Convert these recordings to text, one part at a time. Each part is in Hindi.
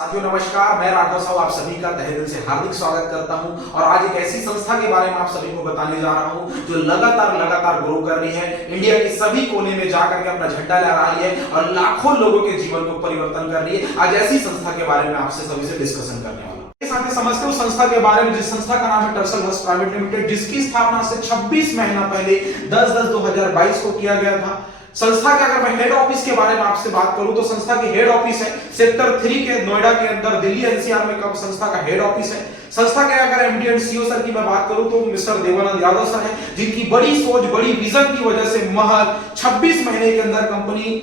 साथियों नमस्कार, मैं राघव साहू आप सभी का तहे दिल से हार्दिक स्वागत करता हूं और आज एक ऐसी संस्था के बारे में आप सभी को बताने जा रहा हूं जो लगातार ग्रो कर रही है, इंडिया के सभी कोने में जाकर के अपना झंडा लहरा रही है और लाखों लोगों के जीवन को परिवर्तन कर रही है। आज ऐसी संस्था के बारे में आपसे सभी से डिस्कशन करने वाला हूं। साथ ही समझते हो संस्था के बारे में, जिस संस्था का नाम है टर्सल हर्स्ट प्राइवेट लिमिटेड, जिसकी स्थापना से 26 महीना पहले 10/10/2022 को किया गया था। संस्था के अगर मैं हेड ऑफिस के बारे में आपसे बात करूं तो संस्था की हेड ऑफिस है सेक्टर 3 के नोएडा के अंदर, दिल्ली एनसीआर में कब संस्था का हेड ऑफिस है। संस्था के अगर एमडी एंड सीईओ सर की मैं बात करूं तो मिस्टर देवानंद यादव सर है, जिनकी बड़ी सोच, बड़ी विजन की वजह से महज 26 महीने के अंदर कंपनी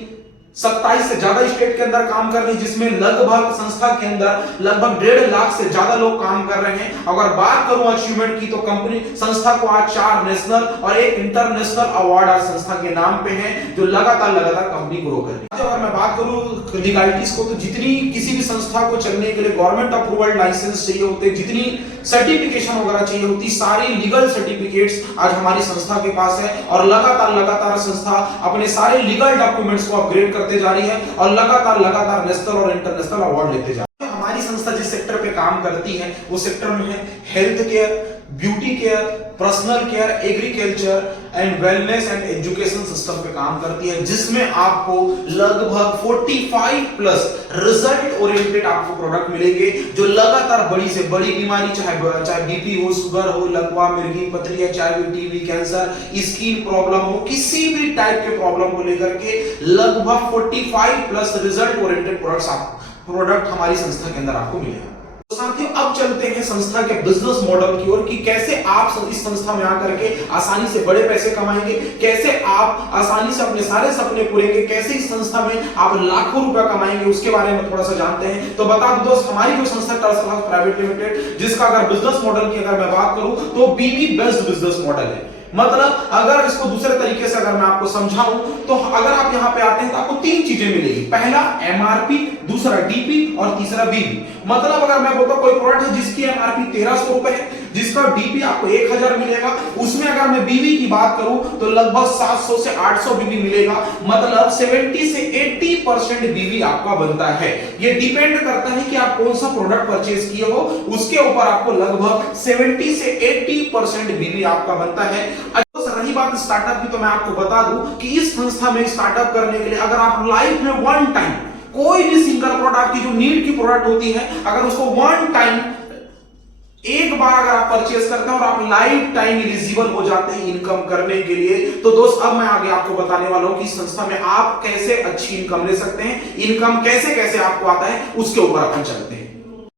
27 से ज्यादा स्टेट के अंदर काम कर रही है, जिसमें लगभग संस्था के अंदर लगभग 1.5 लाख से ज्यादा लोग काम कर रहे हैं। अगर बात करूं अचीवमेंट की तो कंपनी संस्था को आज 4 नेशनल और 1 इंटरनेशनल अवार्ड आज संस्था के नाम पे है, जो लगातार कंपनी ग्रो कर रही है। अगर मैं बात करूं लीगलिटीज को, तो जितनी किसी भी संस्था को चलने के लिए गवर्नमेंट अप्रूवल लाइसेंस चाहिए होते, जितनी सर्टिफिकेशन वगैरह चाहिए होती, सारी लीगल सर्टिफिकेट्स आज हमारी संस्था के पास है और लगातार संस्था अपने सारे लीगल डॉक्यूमेंट्स को अपग्रेड करते जा रही है और लगातार नेशनल और इंटरनेशनल अवार्ड लेते जा रही है। हमारी संस्था जिस सेक्टर पे काम करती है वो सेक्टर में है health care, beauty care, personal care, agriculture and wellness and education system पे काम करती है, जिसमें आपको लगभग 45 प्लस रिजल्ट ओरिएंटेड आपको प्रोडक्ट मिलेंगे, जो लगातार बड़ी से बड़ी बीमारी, चाहे बीपी हो, शुगर हो, लकवा, मिर्गी, पथरी, HIV, TB, cancer, skin problem हो, किसी भी टाइप के प्रॉब्लम को लेकर के लगभग 45 प्लस रिजल्ट ओरिएंटेड प्रोडक्ट हमारी संस्था के अंदर आपको मिलेगा। तो साथियों अब चलते हैं संस्था के बिजनेस मॉडल की ओर कि कैसे आप इस संस्था में आकर के आसानी से बड़े पैसे कमाएंगे, कैसे आप आसानी से अपने सारे सपने पूरे करेंगे, कैसे इस संस्था में आप लाखों रुपया कमाएंगे, उसके बारे में थोड़ा सा जानते हैं। तो बता दो दोस्त, हमारी जो संस्था टर्सल हर्स्ट प्राइवेट लिमिटेड, जिसका अगर बिजनेस मॉडल की अगर मैं बात करूं तो बीबी बेस्ड बिजनेस मॉडल है। मतलब अगर इसको दूसरे तरीके से अगर मैं आपको समझाऊं तो अगर आप यहां पे आते हैं तो आपको 3 चीजें मिलेगी। पहला एमआरपी, दूसरा डीपी और तीसरा बीबी। मतलब अगर मैं बोलता कोई प्रोडक्ट है जिसकी एमआरपी 1300 रुपए है, जिसका डीपी आपको 1000 मिलेगा, उसमें अगर मैं बीबी की बात करूं तो लगभग 700 से 800 बीबी मिलेगा। मतलब 70 से 80% बीबी आपका बनता है। ये डिपेंड करता है कि आप कौन सा प्रोडक्ट परचेज किए हो, उसके ऊपर आपको लगभग 70 से 80% बीबी आपका बनता है। रही बात स्टार्टअप की, तो मैं आपको बता दूं कि इस संस्था में स्टार्टअप करने के लिए अगर आप लाइफ में वन टाइम कोई भी सिंगल प्रोडक्ट, आपकी जो नीड की प्रोडक्ट होती है, अगर उसको वन टाइम एक बार अगर आप परचेस करते हैं और आप लाइफ टाइम एलिजिबल हो जाते हैं इनकम करने के लिए, तो दोस्त अब मैं आगे आपको बताने वाला हूं कि इस संस्था में आप कैसे अच्छी इनकम ले सकते हैं, इनकम कैसे आपको आता है, उसके ऊपर अपन चलते हैं।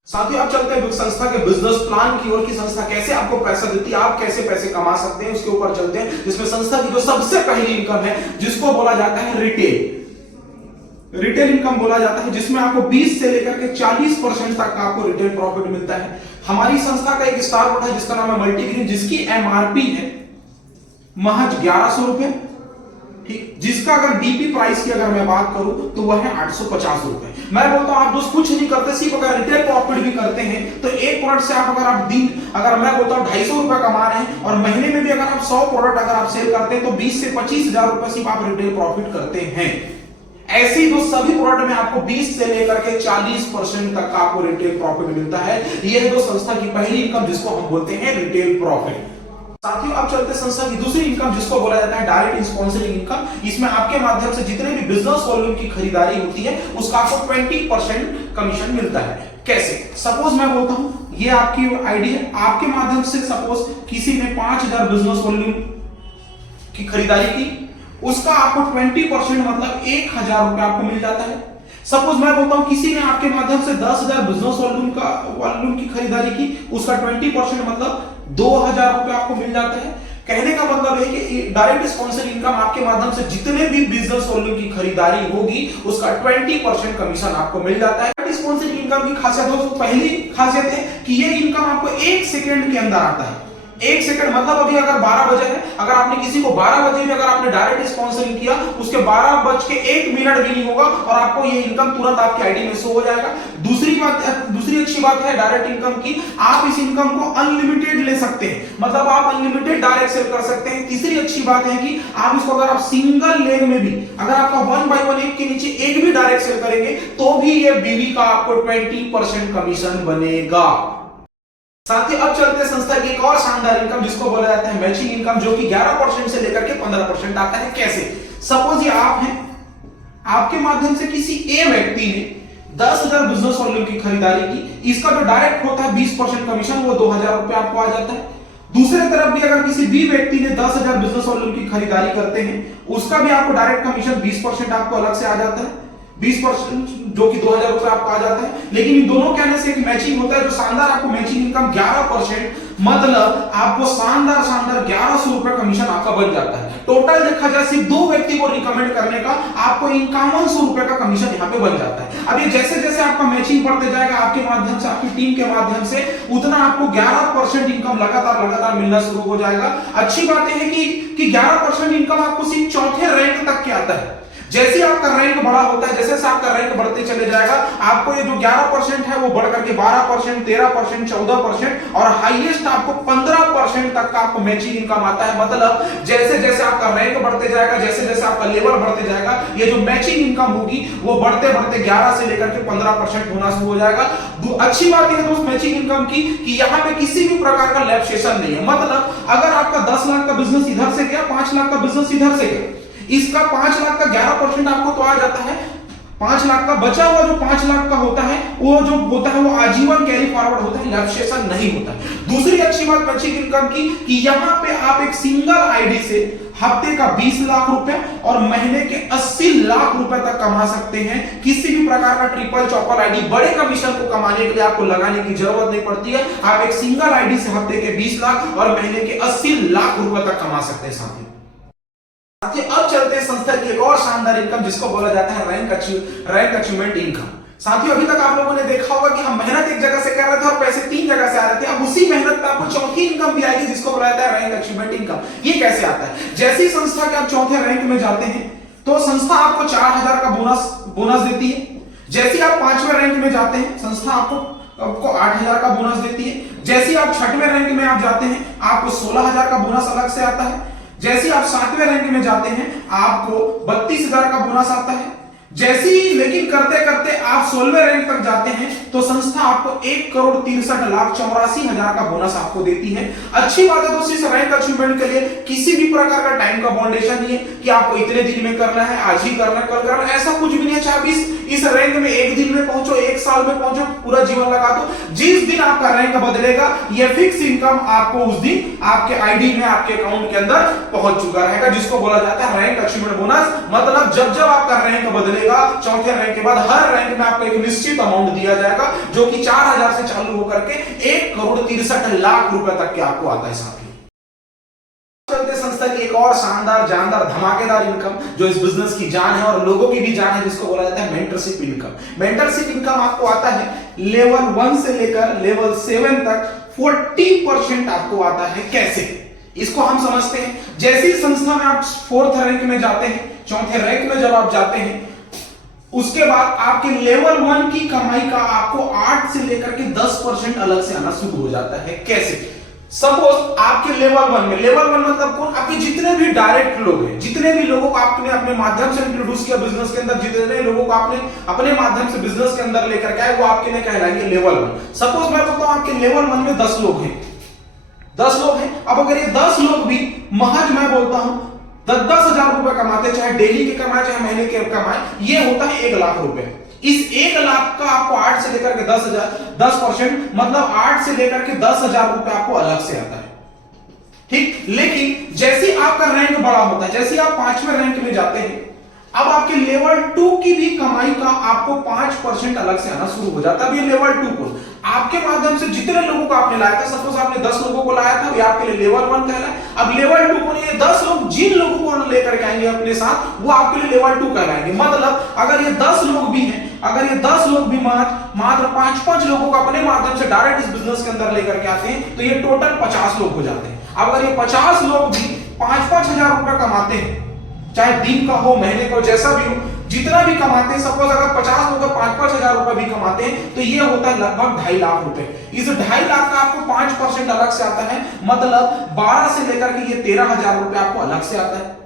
साथियों अब चलते हैं संस्था के बिजनेस प्लान की ओर कि संस्था कैसे आपको पैसा देती है, आप कैसे पैसे कमा सकते हैं, उसके ऊपर चलते हैं। जिसमें संस्था की जो सबसे पहली इनकम है, जिसको बोला जाता है रिटेल इनकम बोला जाता है, जिसमें आपको 20 से लेकर के 40% तक का आपको रिटेल प्रॉफिट मिलता है। हमारी संस्था का एक स्टार प्रोडक्ट है जिसका नाम है मल्टीग्रीन, जिसकी एमआरपी है महज 1100 रुपए, ठीक, जिसका अगर डीपी प्राइस की अगर मैं बात करूं तो वह है 850 रुपए। मैं बोलता हूं आप दोस्त कुछ नहीं करते, सिर्फ अगर रिटेल प्रॉफिट भी करते हैं तो एक प्रोडक्ट से आप अगर मैं बोलता हूं 250 रुपए कमा रहे हैं और महीने में भी अगर आप 100 प्रोडक्ट अगर आप सेल करते हैं तो 20 से 25 हजार रुपए सिर्फ आप रिटेल प्रॉफिट करते हैं। ऐसे ही दोस्त सभी प्रोडक्ट में आपको 20 से लेकर के 40% तक का आपको रिटेल प्रॉफिट मिलता है। यह है दोस्त संस्था की पहली इनकम, जिसको हम बोलते हैं रिटेल प्रॉफिट। साथियों अब चलते हैं संस्था की दूसरी इनकम, जिसको बोला जाता है डायरेक्ट स्पॉन्सरिंग इनकम। इसमें आपके माध्यम से जितने भी बिजनेस वॉल्यूम की खरीदारी होती है उसका आपको 20% कमीशन मिलता है। कैसे? सपोज मैं बोलता हूं ये आपकी आईडी है, आपके माध्यम से सपोज किसी ने 5000 बिजनेस वॉल्यूम की खरीदारी की, उसका आपको 20% मतलब 1000 रुपए आपको मिल जाता है। सपोज मैं बोलता हूं किसी ने आपके माध्यम से 10,000 बिजनेस वॉल्यूम की खरीदारी की, उसका 20% मतलब 2000 रुपए आपको मिल जाता है। कहने का मतलब है कि डायरेक्ट स्पॉन्सर इनकम आपके माध्यम से जितने भी बिजनेस वॉल्यूम की खरीदारी होगी उसका 20% कमीशन आपको मिल जाता है। स्पॉन्सर इनकम की खासियत दोस्तों, पहली खासियत है कि ये इनकम आपको 1 सेकंड के अंदर आता है। 1 सेकंड मतलब अभी अगर 12 बजे है, अगर आपने किसी को 12 बजे भी अगर आपने डायरेक्ट स्पॉन्सरिंग किया, उसके 12:01 भी नहीं होगा और आपको ये इनकम तुरंत आपकी आईडी में शो हो जाएगा। दूसरी अच्छी अच्छी बात है डायरेक्ट इनकम की, आप इस इनकम को अनलिमिटेड ले सकते हैं, मतलब आप अनलिमिटेड डायरेक्ट सेल कर सकते हैं। तीसरी अच्छी बात है कि आप इसको अगर आप सिंगल लेग में भी, अगर आपका 1 बाय 1 एक के नीचे एक भी डायरेक्ट सेल करेंगे तो भी ये बीवी का आपको 20% कमीशन बनेगा। साथ ही अब चलते हैं संस्था की एक और शानदार इनकम जिसको बोला जाता है मैचिंग इनकम, जो कि 11% से लेकर के 15% आता है। कैसे? सपोज ये आप हैं, आपके माध्यम से किसी ए व्यक्ति ने 10,000 बिजनेस वॉल्यूम की खरीदारी की, इसका जो डायरेक्ट होता है 20% कमीशन, वो 2,000 रुपए आपको आ जाता है। दूसरे तरफ भी अगर किसी बी व्यक्ति ने 10,000 बिजनेस वॉल्यूम की खरीदारी करते हैं, उसका भी आपको डायरेक्ट कमीशन 20% आपको अलग से आ जाता है, 20% जो कि 2,000 रुपए आपको आ जाता है। लेकिन इन दोनों के आने से एक मैचिंग होता है, जो शानदार आपको मैचिंग इनकम 11%, मतलब आपको शानदार 1,100 रुपए कमीशन आपका बन जाता है। टोटल देखा जाए सिर्फ 2 व्यक्ति को रिकमेंड करने का आपको 5100 रुपए का कमीशन यहाँ पे बन जाता है। अब ये जैसे जैसे आपका मैचिंग बढ़ते जाएगा आपके माध्यम से, आपकी टीम के माध्यम से, उतना आपको 11% इनकम लगातार मिलना शुरू हो जाएगा। अच्छी बात है कि 11% इनकम आपको सिर्फ चौथे रैंक तक के आता है। जैसे आपका रैंक बड़ा होता है, जैसे आपका रैंक बढ़ते चले जाएगा, आपको ये जो 11% है वो बढ़ करके 12%, 13%, 14% और हाईएस्ट आपको 15% तक का आपको मैचिंग इनकम आता है। मतलब जैसे जैसे आपका रैंक बढ़ते जाएगा, जैसे जैसे आपका लेवल बढ़ते जाएगा, ये जो मैचिंग इनकम होगी वो बढ़ते बढ़ते 11 से लेकर के 15% होना शुरू हो जाएगा। अच्छी बात है दोस्त मैचिंग इनकम की कि यहाँ पे किसी भी प्रकार का लैब सेशन नहीं है। मतलब अगर आपका 10 लाख का बिजनेस इधर से गया, 5 लाख का बिजनेस इधर से गया, इसका 5 लाख का 11% आपको तो आ जाता है। 5 लाख का बचा हुआ जो 5 लाख का होता है वो जो होता है वो आजीवन कैरी फॉरवर्ड होता है, लैप्सेशन नहीं होता है। दूसरी अच्छी बात मैचिंग इनकम की कि यहाँ पे आप एक सिंगल आईडी से हफ्ते का 20 लाख रुपए और महीने के 80 लाख रुपए तक कमा सकते हैं। किसी भी प्रकार का ट्रिपल चौपल आईडी बड़े कमीशन को कमाने के लिए आपको लगाने की जरूरत नहीं पड़ती है। आप एक सिंगल आईडी से हफ्ते के 20 लाख और महीने के 80 लाख रुपए तक कमा सकते हैं साथी। अब चलते हैं संस्था की एक और शानदार इनकम जिसको बोला जाता है रैंक अचीवमेंट इनकम। साथियों अभी तक आप लोगों ने देखा होगा कि हम मेहनत एक जगह से कर रहे थे और पैसे 3 जगह से आ रहे थे। अब उसी मेहनत पे आपको चौथी इनकम भी आएगी जिसको बोला जाता है रैंक अचीवमेंट इनकम। ये कैसे आता है? जैसे ही संस्था के आप चौथे रैंक में जाते हैं तो संस्था आपको 4,000 का बोनस देती है। जैसे आप 5वें रैंक में जाते हैं संस्था आपको 8,000 का बोनस देती है। जैसे आप 6वें रैंक में आप जाते हैं आपको 16,000 का बोनस अलग से आता है। जैसे आप 7वें रैंक में जाते हैं आपको 32,000 का बोनस आता है। जैसे ही लेकिन करते करते आप 16वें रैंक तक जाते हैं तो संस्था आपको 1,63,84,000 का बोनस आपको देती है। अच्छी बात है दोस्तों, इस रैंक अचीवमेंट के लिए किसी भी प्रकार का टाइम का बाउंडेशन नहीं है कि आपको इतने दिन में करना है, आज ही करना है, कल करना है, ऐसा कुछ भी नहीं है। चाहे आप इस रैंक में 1 दिन में पहुंचो, 1 साल में पहुंचो, पूरा जीवन लगा दो, जिस दिन आपका रैंक बदलेगा ये फिक्स इनकम आपको उस दिन आपके आईडी में, आपके अकाउंट के अंदर पहुंच चुका रहेगा, जिसको बोला जाता है रैंक अचीवमेंट बोनस। मतलब जब जब आपका रैंक बदलेगा, चौथे रैंक के बाद हर रैंक में आपको एक निश्चित अमाउंट दिया जाएगा जो कि 4,000 से चालू होकर के 1,63,00,000 रुपए तक के आपको आता है साथी। चलते संस्था की एक और शानदार जानदार धमाकेदार इनकम जो इस बिजनेस की जान है और लोगों की भी जान है, जिसको बोला जाता है मेंटरशिप इनकम। मेंटरशिप इनकम आपको आता है लेवल 1 से लेकर लेवल 7 तक 40% आपको आता है। कैसे? इसको हम समझते हैं। जैसी संस्था में आप 4th रैंक में जाते हैं, चौथे रैंक में जब आप जाते हैं उसके बाद आपके लेवल 1 की कमाई का आपको 8 से लेकर के 10% अलग से आना शुरू हो जाता है। कैसे? सपोज आपके लेवल 1 में, लेवल 1 मतलब कौन? आपके जितने भी डायरेक्ट लोग हैं, जितने भी लोगों को आपने अपने माध्यम से इंट्रोड्यूस किया बिजनेस के अंदर, जितने लोगों को आपने अपने माध्यम से बिजनेस के अंदर लेकर के आए, वो आपके लिए कहलाएंगे लेवल 1। सपोज मैं बोलता हूं आपके लेवल 1 में 10 लोग हैं, 10 लोग हैं। अब अगर ये 10 लोग भी महज मैं बोलता हूं 10,000 रुपए कमाते, चाहे डेली के कमाए चाहे महीने के कमाए, ये होता है 1 लाख रुपए। इस 1 लाख का आपको 8 से लेकर के 10% मतलब 8 से लेकर के 10,000 रुपए आपको अलग से आता है। ठीक, लेकिन जैसे आपका रैंक बड़ा होता है, जैसे आप 5वें रैंक में जाते हैं, अब आपके लेवल 2 की भी कमाई का आपको 5% अलग से आना शुरू हो जाता है। अब ये लेवल 2 को आपके माध्यम से जितने लोगों को आपने लाया था, सपोज आपने 10 लोगों को लाया था, ये आपके लिए लेवल 1 कहलाए। अब लेवल 2 को ये 10 लोग जिन लोगों को लेकर के आएंगे अपने साथ, वो आपके लिए लेवल 2 कहलाएंगे। मतलब अगर ये 10 लोग भी हैं, अगर ये 10 लोग भी मात्र 5-5 लोगों को अपने माध्यम से डायरेक्ट इस बिजनेस के अंदर लेकर के आते हैं तो ये टोटल 50 लोग हो जाते हैं। अब अगर ये 50 लोग भी 5-5 हजार रुपए कमाते हैं, चाहे दिन का हो, महीने का हो, जैसा भी हो, जितना भी कमाते हैं, सपोज अगर 50 लोग 5-5 हजार रुपए भी कमाते हैं तो ये होता है लगभग 2.5 लाख रुपए। इस 2.5 लाख का आपको 5% अलग से आता है, मतलब 12 से लेकर के ये 13,000 रुपए आपको अलग से आता है।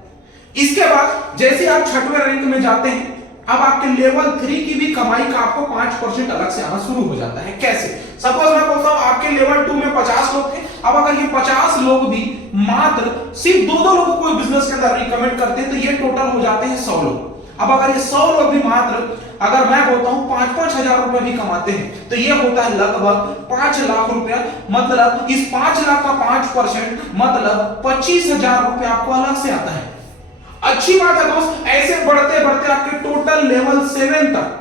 इसके बाद जैसे आप छठवें रैंक में जाते हैं, अब आपके लेवल 3 की भी कमाई का आपको 5% अलग से आना शुरू हो जाता है। कैसे? सपोज मैं बोलता हूं आपके लेवल 2 में 50 लोग थे, अब अगर ये 50 लोग भी मात्र सिर्फ 2-2 लोगों को बिजनेस के अंदर रिकमेंड करते हैं तो ये टोटल हो जाते हैं 100 लोग। अब अगर ये 100 लोग भी मात्र, अगर मैं बोलता हूं 5-5 हजार रुपए भी कमाते हैं तो ये होता है लगभग 5 लाख रुपया, मतलब इस 5 लाख का 5% मतलब 25,000 रुपए आपको अलग से आता है। अच्छी बात है दोस्त, ऐसे बढ़ते बढ़ते आपके टोटल लेवल 7 तक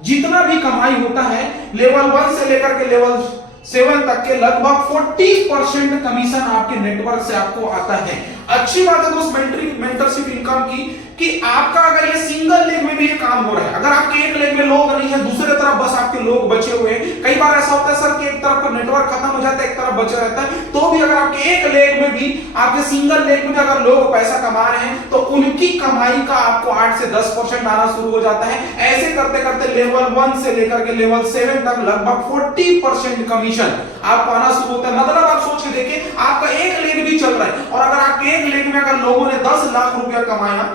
जितना भी कमाई होता है, लेवल 1 से लेकर के लेवल 7 तक के लगभग 40% कमीशन आपके नेटवर्क से आपको आता है। अच्छी बात है दोस्त मेंटरशिप इनकम की, कि आपका अगर ये सिंगल लेग में भी ये काम हो रहा है, अगर आपके एक लेग में लोग नहीं है, दूसरे तरफ बस आपके लोग बचे हुए हैं। कई बार ऐसा होता है सर कि एक तरफ का नेटवर्क खत्म हो जाता है, एक तरफ बचा रहता है, तो भी अगर आपके एक लेग में भी, आपके सिंगल लेग में भी अगर लोग पैसा कमा रहे हैं तो उनकी कमाई का आपको 8 से 10% आना शुरू हो जाता है। ऐसे करते करते लेवल 1 से लेकर के लेवल 7 तक लगभग 40% कमीशन आपको आना शुरू होता है। मतलब आप सोच के देखिए, आपका एक लेग भी चल रहा है और अगर आपके एक लेग में अगर लोगों ने 10 लाख रुपया कमाया,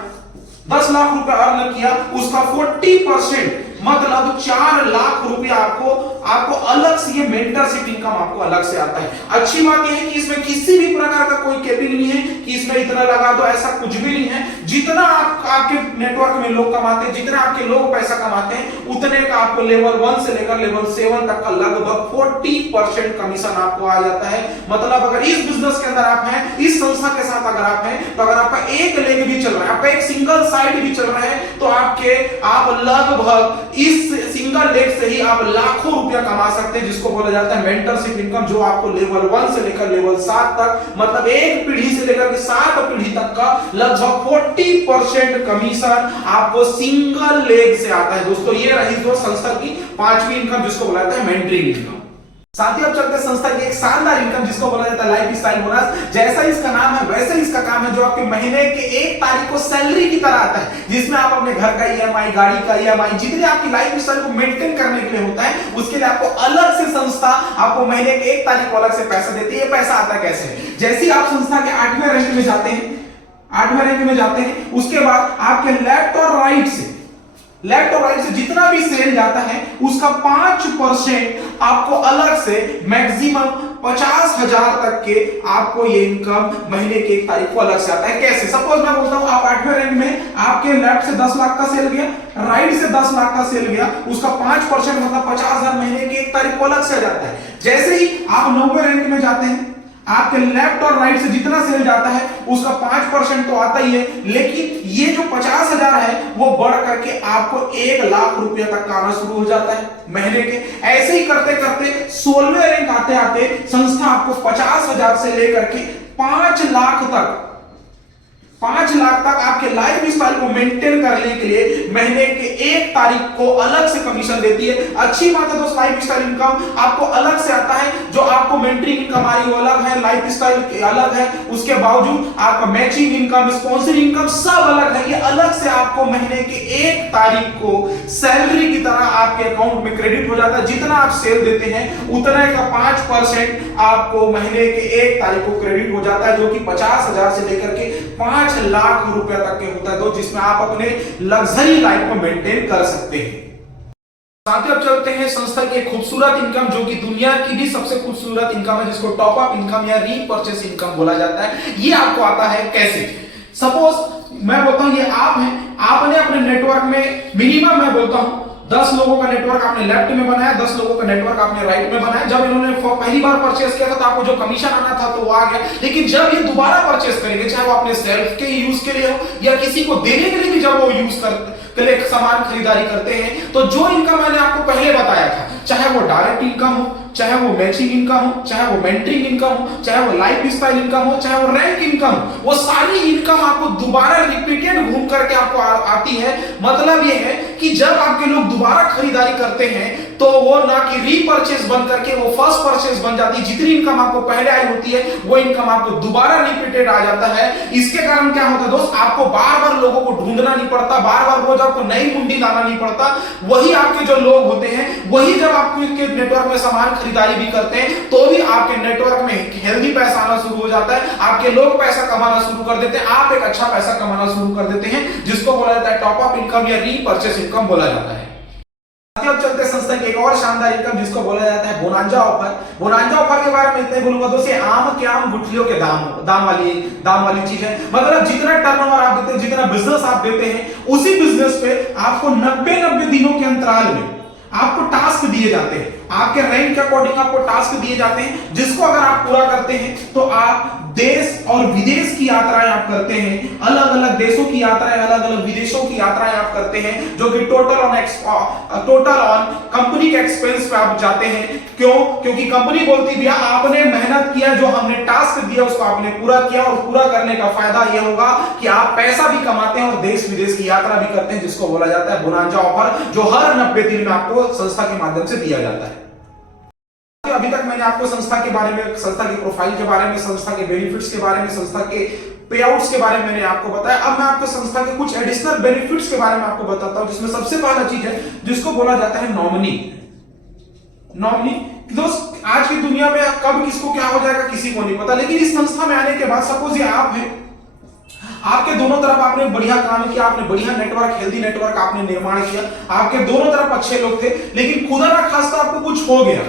10 लाख रुपया अर्न किया, उसका 40% मतलब 4 लाख रुपया आपको अलग से ये मेंटरशिप इनकम आपको अलग से आता है। अच्छी बात यह है कि इसमें किसी भी प्रकार का कोई कैपिंग नहीं है कि इसमें इतना लगा दो, ऐसा कुछ भी नहीं है। जितना आपके नेटवर्क में लोग कमाते हैं, जितने आपके लोग पैसा कमाते हैं, उतने का आपको लेवल 1 से लेकर लेवल 7 तक का लगभग 40% कमीशन आपको आ जाता है। मतलब अगर इस बिजनेस के अंदर आप हैं, इस संस्था के साथ अगर आप हैं, तो अगर आपका एक लेग भी चल रहा है, आपका एक सिंगल साइड भी चल रहा है, तो आप लगभग इस सिंगल लेग से ही आप लाखों रुपया कमा सकते हैं, जिसको बोला जाता है मेंटरशिप इनकम, जो आपको लेवल 1 से लेकर लेवल 7 तक, मतलब एक पीढ़ी से लेकर के 7 पीढ़ी तक का लगभग 40% कमीशन आपको सिंगल लेग से आता है। दोस्तों ये रही जो संस्था की 5वीं इनकम, जिसको बोला जाता है मेंटरिंग इनकम। साथ ही अब चलते संस्था की एक शानदार इनकम, जिसको बोला जाता है लाइफ स्टाइल बोनस। जैसा इसका नाम है वैसे इसका काम है, जो आपके महीने के 1 तारीख को सैलरी की तरह आता है, जिसमें आप अपने घर का ईएमआई, गाड़ी का ईएमआई, जितने आपकी लाइफ स्टाइल को मेंटेन करने के लिए होता है, उसके लिए आपको अलग से संस्था आपको महीने के 1 तारीख को अलग से पैसा देती है। ये पैसा आता कैसे? जैसे आप संस्था के 8वें रैंक में जाते हैं, 8वें रैंक में जाते हैं, उसके बाद आपके लेफ्ट और राइट से जितना भी सेल जाता है, उसका 5% आपको अलग से मैक्सिमम 50,000 तक के आपको ये इनकम महीने की 1 तारीख को अलग से आता है। कैसे? सपोज मैं बोलता हूं आप 8वें रैंक में, आपके लेफ्ट से 10 लाख का सेल गया, राइट से 10 लाख का सेल गया, उसका 5% मतलब 50,000 महीने की 1 तारीख को अलग से आ जाता है। जैसे ही आप 9वें रैंक में जाते हैं, आपके लेफ्ट और राइट से जितना सेल जाता है उसका 5% तो आता ही है, लेकिन ये जो 50,000 है वो बढ़ करके आपको 1 लाख रुपया तक आना शुरू हो जाता है महीने के। ऐसे ही करते करते 16वें रैंक आते आते संस्था आपको 50,000 से लेकर के 5 लाख तक आपके लाइफ स्टाइल को मेंटेन करने के लिए महीने के 1 तारीख को अलग से कमीशन देती है। अच्छी बात है दोस्त, लाइफ स्टाइल इनकम आपको अलग से आता है। जो आपको मेंटरिंग इनकम आ रही है वो अलग है, लाइफ स्टाइल अलग है, उसके बावजूद आपका मैचिंग इनकम, स्पॉन्सरिंग इनकम सब अलग है। ये अलग से आपको महीने के 1 तारीख को सैलरी की तरह आपके अकाउंट में क्रेडिट हो जाता है। जितना आप सेल देते हैं उतने का 5% आपको महीने के 1 तारीख को क्रेडिट हो जाता है, जो कि 50,000 से लेकर के 5 लाख रुपया तक के होता है, तो जिसमें आप अपने लग्जरी लाइफ को मेंटेन कर सकते हैं। साथ ही अब चलते हैं संस्था की एक खूबसूरत इनकम, जो कि दुनिया की भी सबसे खूबसूरत इनकम है, जिसको टॉप अप इनकम या रीपरचेस इनकम बोला जाता है। ये आपको आता है कैसे? सपोज मैं बोलता हूं ये आप हैं, आपने अपने नेटवर्क में मिनिमम मैं बोलता हूं 10 लोगों का नेटवर्क आपने लेफ्ट में बनाया, 10 लोगों का नेटवर्क आपने राइट में बनाया। जब इन्होंने पहली बार परचेस किया था तो आपको जो कमीशन आना था तो वो आ गया, लेकिन जब ये दोबारा परचेस करेंगे, चाहे वो अपने सेल्फ के यूज के लिए हो या किसी को देने के लिए भी, जब वो यूज के लिए सामान खरीदारी करते हैं, तो जो इनकम मैंने आपको पहले बताया था, चाहे वो डायरेक्ट इनकम हो, चाहे वो मैचिंग इनकम हो, चाहे वो मेंटरिंग इनकम हो, चाहे वो लाइफ स्टाइल इनकम हो, चाहे वो रैंक इनकम हो, वो सारी इनकम आपको दोबारा रिपीटेड घूम करके आपको आती है। मतलब ये है कि जब आपके लोग दोबारा खरीदारी करते हैं तो वो ना कि रीपर्चेस बन करके वो फर्स्ट परचेस बन जाती है। जितनी इनकम आपको पहले आई होती है वो इनकम आपको दोबारा रिपीटेड आ जाता है। इसके कारण क्या होता है दोस्त, आपको बार बार लोगों को ढूंढना नहीं पड़ता, बार बार रोज आपको नई मुंडी लाना नहीं पड़ता। वही आपके जो लोग होते हैं वही जब आपके नेटवर्क में सामान खरीदारी भी करते हैं तो भी आपके नेटवर्क में हेल्दी पैसा आना शुरू हो जाता है, आपके लोग पैसा कमाना शुरू कर देते हैं, आप एक अच्छा पैसा कमाना शुरू कर देते हैं, जिसको बोला जाता है टॉप अप इनकम या रीपर्चेस इनकम बोला जाता है। अब चलते संस्था की एक और शानदार इनकम जिसको बोला जाता है बोनांजा ऑफर। बोनांजा ऑफर के बारे में इतने बोलूंगा दोस्त, ये आम के आम गुठलियों के दाम वाली चीज है। मतलब जितना टर्नओवर आप देते हैं, जितना बिजनेस आप देते हैं, उसी बिजनेस पे आपको 90 दिनों के अंतराल में आपको टास्क दिए जाते हैं, आपके रैंक के अकॉर्डिंग आपको टास्क दिए जाते हैं, जिसको अगर आप पूरा करते हैं तो आप देश और विदेश की यात्राएं आप करते हैं, अलग अलग देशों की यात्राएं, अलग अलग विदेशों की यात्राएं आप करते हैं, जो कि टोटल ऑन कंपनी के एक्सपेंस पे आप जाते हैं। क्यों? क्योंकि कंपनी बोलती भैया आपने मेहनत किया, जो हमने टास्क दिया उसको आपने पूरा किया, और पूरा करने का फायदा यह होगा कि आप पैसा भी कमाते हैं और देश विदेश की यात्रा भी करते हैं, जिसको बोला जाता है बोनांजा ऑफर, जो हर 90 दिन में आपको संस्था के माध्यम से दिया जाता है। अभी तक मैंने आपको संस्था के बारे में, संस्था की प्रोफाइल के बारे में, संस्था के बेनिफिट्स के बारे में, संस्था के पेआउट्स के बारे में मैंने आपको बताया। अब मैं आपको संस्था के कुछ एडिशनल बेनिफिट्स के बारे में आपको बताता हूं, जिसमें सबसे पहला चीज है जिसको बोला जाता है नॉमिनी। दोस्त आज की दुनिया में कब किसको क्या हो जाएगा किसी को नहीं पता, लेकिन इस संस्था में आने के बाद सपोज ये आप हैं, आपके दोनों तरफ आपने बढ़िया काम किया, आपने बढ़िया नेटवर्क, हेल्दी नेटवर्क आपने निर्माण किया, आपके दोनों तरफ अच्छे लोग थे, लेकिन खुदा ना खास्ता आपको कुछ हो गया,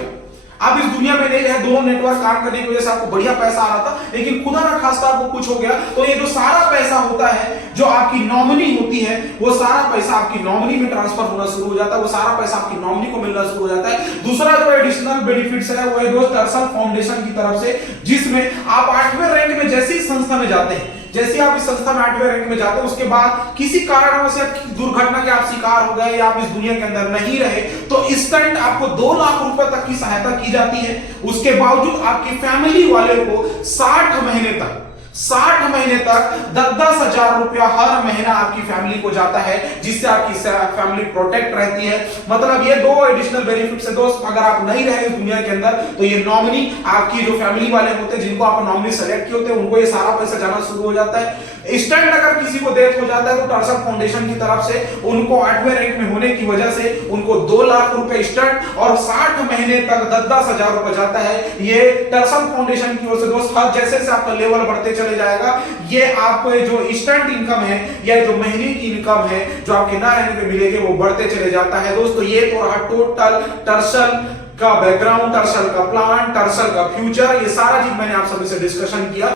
आप इस दुनिया में नहीं रहे, दोनों नेटवर्क काम करने की वजह से आपको बढ़िया पैसा आ रहा था, लेकिन खुदा ना खास्ता आपको कुछ हो गया, तो ये जो सारा पैसा होता है, जो आपकी नॉमिनी होती है, वो सारा पैसा आपकी नॉमिनी में ट्रांसफर होना शुरू हो जाता है, वो सारा पैसा आपकी नॉमिनी को मिलना शुरू हो जाता है। दूसरा जो एडिशनल बेनिफिट्स है वो है दोस्त टर्सल फाउंडेशन की तरफ से, जिसमें आप 8वें रैंक में जैसे ही संस्था में जाते हैं, जैसे आप इस संस्था में 8वें रैंक में जाते हैं, उसके बाद किसी कारणवश दुर्घटना के आप शिकार हो गए या आप इस दुनिया के अंदर नहीं रहे, तो इंस्टेंट आपको 2 लाख रुपए तक की सहायता की जाती है। उसके बावजूद आपकी फैमिली वाले को 60 महीने तक 10-10 हजार रुपया हर महीना आपकी फैमिली को जाता है, जिससे आपकी फैमिली प्रोटेक्ट रहती है। मतलब ये 2 एडिशनल बेनिफिट्स है दोस्त। अगर आप नहीं रहे इस दुनिया के अंदर, तो ये नॉमिनी, आपकी जो फैमिली वाले होते हैं, जिनको आप नॉमिनी सेलेक्ट किए होते हैं, उनको ये सारा पैसा जाना शुरू हो जाता है। इंस्टेंट अगर किसी को डेथ हो जाता है तो टर्सल फाउंडेशन की तरफ से उनको 8वें रैंक में होने की वजह से उनको 2 लाख रुपए इंस्टेंट और 60 महीने तक 10-10 हजार रुपए जाता है। ये टर्सल फाउंडेशन की ओर से दोस्त, हर जैसे से आपका लेवल बढ़ते चले जाएगा, ये आपको जो इंस्टेंट इनकम है या जो महीने की इनकम है जो आपके ना रहने पे मिलेगी, वो बढ़ते चले जाता है दोस्तों। ये तो रहा टोटल टर्सल का बैकग्राउंड, टर्सल का प्लान, टर्सल का फ्यूचर, ये सारा चीज मैंने आप सभी से डिस्कशन किया।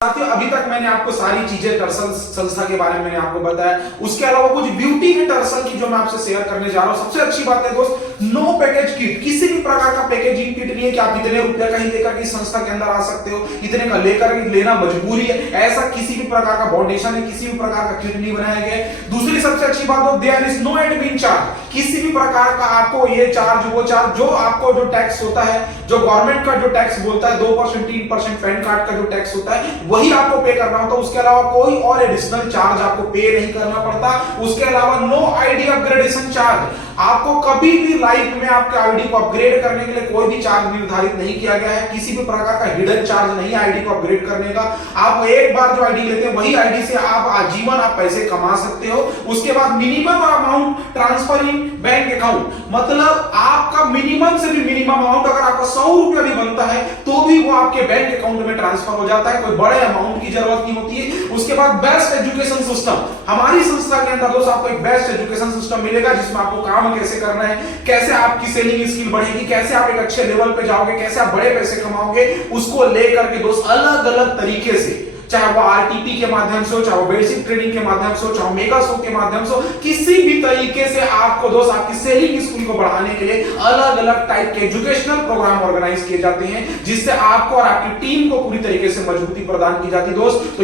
साथियों अभी तक मैंने आपको सारी चीजें टर्सल संस्था के बारे में मैंने आपको बताया, उसके अलावा कुछ ब्यूटी है टर्सल की जो मैं आपसे शेयर करने जा रहा हूं। सबसे अच्छी बात है दोस्त, नो पैकेज किट, किसी भी प्रकार का पैकेजिंग किट नहीं है कि आप इतने रुपया का ही लेकर के संस्था के अंदर आ सकते हो, इतने का लेकर लेना मजबूरी है, ऐसा किसी भी प्रकार का फाउंडेशन है, किसी भी प्रकार का किट नहीं बनाया गया है। दूसरी सबसे अच्छी बात हो, there is no admin charge, किसी भी प्रकार का आपको ये चार्ज वो चार्ज, जो आपको जो टैक्स होता है, जो गवर्नमेंट का जो टैक्स बोलता है 2% 3% पैन कार्ड का जो टैक्स होता है, वही आपको पे करना होता है। उसके अलावा कोई और एडिशनल चार्ज आपको पे नहीं करना पड़ता। उसके अलावा नो आईडी अपग्रेडेशन चार्ज, आपको कभी भी लाइफ में आपके आईडी को अपग्रेड करने के लिए कोई भी चार्ज निर्धारित नहीं किया गया है, किसी भी प्रकार का हिडन चार्ज नहीं है आईडी को अपग्रेड करने का। आप एक बार जो आईडी लेते हैं वही आईडी से आप आजीवन आप पैसे कमा सकते हो। उसके बाद मिनिमम अमाउंट ट्रांसफर इन बैंक अकाउंट, मतलब आपका मिनिमम से भी मिनिमम अमाउंट अगर आपका 100 रुपया भी बनता है तो भी वो आपके बैंक अकाउंट में ट्रांसफर हो जाता है, कोई बड़े अमाउंट की जरूरत नहीं होती है। उसके बाद बेस्ट एजुकेशन सिस्टम, हमारी संस्था के अंदर दोस्त आपको एक बेस्ट एजुकेशन सिस्टम मिलेगा, जिसमें आपको काम कैसे करना है, कैसे आपकी सेलिंग स्किल बढ़ेगी, कैसे आप एक अच्छे लेवल पे जाओगे, कैसे आप बड़े पैसे कमाओगे, उसको लेकर के दोस्त अलग अलग तरीके से, चाहे वो आरटीपी के माध्यम से हो, चाहे वो बेसिक ट्रेनिंग के माध्यम से हो, चाहे मेगा शो के माध्यम से हो, किसी भी तरीके से आपको दोस्त आपकी सेलिंग स्किल को बढ़ाने के लिए अलग अलग टाइप के एजुकेशनल प्रोग्राम ऑर्गेनाइज किए जाते हैं, जिससे आपको और आपकी टीम को पूरी तरीके से मजबूती प्रदान की जाती है दोस्त।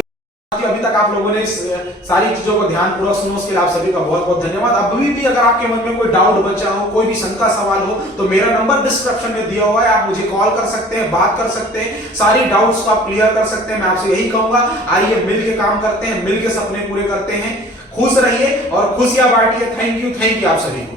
अभी तक आप लोगों ने सारी चीजों को ध्यानपूर्वक सुनो, उसके लिए आप सभी का बहुत बहुत धन्यवाद। अभी भी अगर आपके मन में कोई डाउट बचा हो, कोई भी शंका सवाल हो, तो मेरा नंबर डिस्क्रिप्शन में दिया हुआ है, आप मुझे कॉल कर सकते हैं, बात कर सकते हैं, सारी डाउट्स को आप क्लियर कर सकते हैं। मैं आपसे यही कहूंगा, आइए मिलके काम करते हैं, मिलके सपने पूरे करते हैं। खुश रहिए और खुशियां बांटिए। थैंक यू आप सभी को।